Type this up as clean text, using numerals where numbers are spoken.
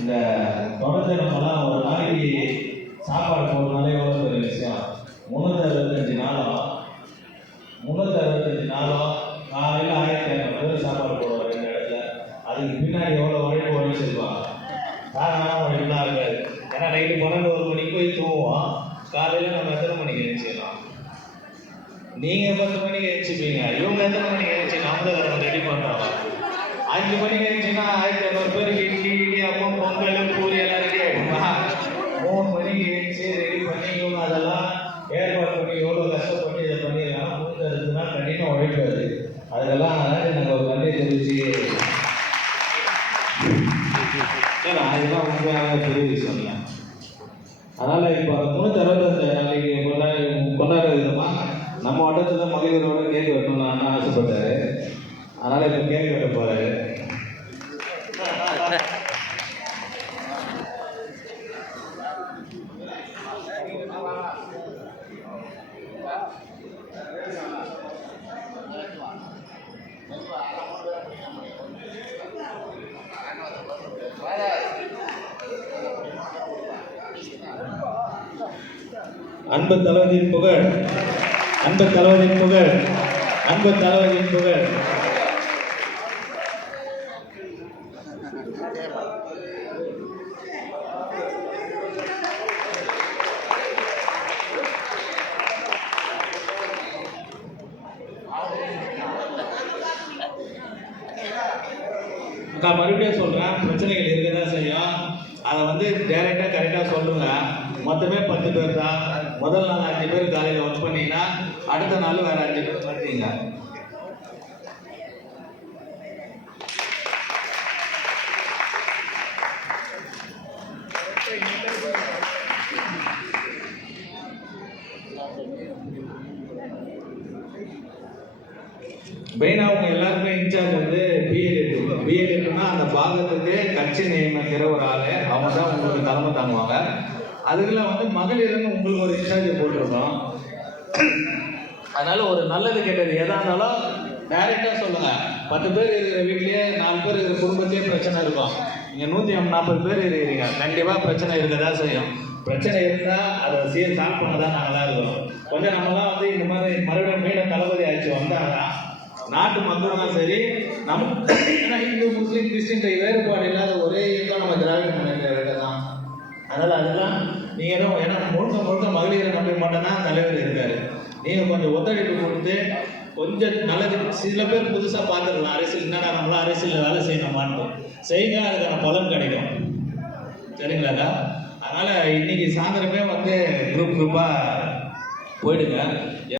இந்த தொடர்ந்து நம்மலாம் ஒரு நாளைக்கு சாப்பாடு போடுறதுனால எவ்வளோ பெரிய விஷயம். 365 நாளும் காலையில் 1500 பேர் சாப்பாடு போடுவார் இந்த இடத்துல. அதுக்கு பின்னாடி எவ்வளோ உழைப்பு உழைச்சிருப்பான். சாதாரண உழைப்புலாம் இருக்காது. ஏன்னா நைட்டு 12 மணிக்கு போய் தூங்குவோம். காலையில் நம்ம எத்தனை மணிக்கு எழுச்சிடலாம்? நீங்கள் 10 மணிக்கு எழுச்சிப்பீங்க. இவங்க எத்தனை மணிக்கு எழுச்சி நாமதகரம் ரெடி பண்ணுறாங்க. 5 மணிக்கு எழுச்சின்னா 1500 பேருக்கு இட்லி இடியாப்பம் பொங்கல் பூரி எல்லாம் ரெடி ஆகிடுமா? 3 மணிக்கு எழுச்சி ரெடி பண்ணி இவங்க அதெல்லாம் ஏற்பாடு பண்ணி எவ்வளோ கஷ்டப்பட்டு இதை பண்ணிடுறாங்க. 3 நாள் கண்டிப்பாக உழைப்பாது. அதுக்கெல்லாம் நாங்கள் ஒரு நன்றி தெரிவிச்சு அதுதான் உண்மையான பெரிய விஷயம் இல்லை. அதனால் இப்போ அந்த 365 நாளைக்கு கொண்டாடுற விதமாக நம்ம வட்டத்தில் மகளிரோட கேள்வி வெட்டணும்னு அண்ணா ஆசைப்பட்டாரு. அதனால் இப்போ கேள்வி வெட்ட போகிறாரு. அன்பு தளபதியின் புகழ், அன்பு தளபதியின் புகழ், அன்பு தளபதியின் புகழ். நான் மறுபடியும் சொல்கிறேன், பிரச்சனைகள் இருக்க தான் செய்யும். அதை டைரெக்டாக கரெக்டாக சொல்லுங்க. மொத்தமே 10 பேர் தான். முதல் நாள் 5 பேர் காலையில் ஒர்க் பண்ணீங்கன்னா அடுத்த நாள் வேற 5 பேர் பார்த்தீங்க. மெயினாக அவங்க எல்லாருமே இன்சார்ஜ் பிஎல்ஏன்னா அந்த பாகத்துக்கு கட்சி நியமிக்கிற ஒரு ஆள். அவங்க தான் உங்களுக்கு தலைமை தாங்குவாங்க. அதுக்கெல்லாம் மகளிர்னு உங்களுக்கு ஒரு இன்சார்ஜ் போட்டிருக்கோம். அதனால ஒரு நல்லது கெட்டது எதா இருந்தாலும் டைரெக்டாக சொல்லுங்க. 10 பேர் இருக்கிற வீட்லேயே 4 பேர் இருக்கிற குடும்பத்தையே பிரச்சனை இருக்கும். நீங்கள் 140 பேர் இருக்கிறீங்க, கண்டிப்பாக பிரச்சனை இருக்க தான் செய்யும். பிரச்சனை இருந்தால் அதை சால்வ் பண்ண தான் நாங்களாம் இருக்கோம். கொஞ்சம் நம்மளாம் இந்த மாதிரி மறுபடியும் மேலே தளபதி ஆச்சு வந்தாங்கன்னா நாட்டு மக்களும் சரி, நம்ம இந்து முஸ்லீம் கிறிஸ்டின் வேறுபாடு இல்லாத ஒரே இயக்கம் நம்ம திராவிட முன்னேற்ற கழகம் தான். அதனால் அதெல்லாம் நீங்கள் ஏன்னா முழுக்க மகளிரை நம்பி மட்டும்தான் தலைவர் இருக்காரு. நீங்கள் கொஞ்சம் ஒத்துழைப்பு கொடுத்து கொஞ்சம் நல்லது. சில பேர் புதுசாக பார்த்துருக்கலாம் அரசியல் என்னடா நம்மளாம் அரசியலில் வேலை செய்யணுமான்னு செய்யுங்க, அதுக்கான பலன் கிடைக்கும். சரிங்களாக்கா? அதனால் இன்னைக்கு சாயந்தரமே குரூப்பாக போயிடுங்க.